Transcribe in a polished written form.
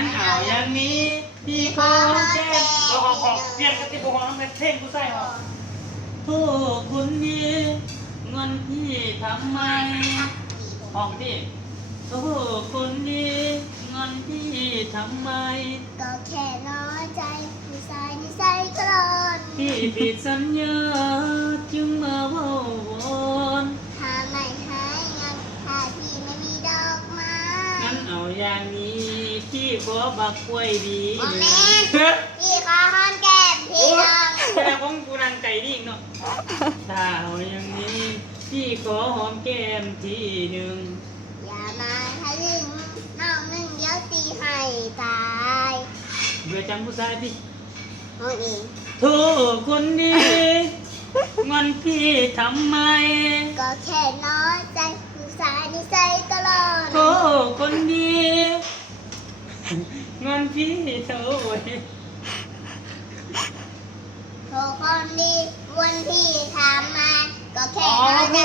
งั้นเอาอย่างนี้พี่ขอแก้มของเปลี่ยนกันที่บุหรี่เป็นเพลงกูใส่หรอโทษคุณดีเงินพี่ทำไมห้องที่โทษคุณดีเงินพี่ทำไมก็แค่น้อยใจผู้ชายนิสัยกลอน พี่ผิดสัญญาจึงมาว่าวอนถ้าไม่ให้เงินถ้าพี่ไม่มีดอกไม้ งั้นเอาอย่างนี้พี่ขอบักกล้วยดี โมเมนพี่ขอหอมแก้มพี่น้อง แต่ผมกูนังไก่ดิ้งเนาะถ้าเอาอย่างนี้พี่ขอหอมแก้มทีหนึ่ง อย่ามาทะลึ่งน้องหนึ่งเดี๋ยวตีให้ตาย เบื่อจังผู้ชายพี่ ห้องเอง โทษคนดีงอนพี่ทำไม ก็แค่น้อยใจผู้ชายนิสัยกลอน โทษคนดีงอนพี่เท่าไหร่ โทรคนดีวันพี่ทำมาก็แค่น้อยใจ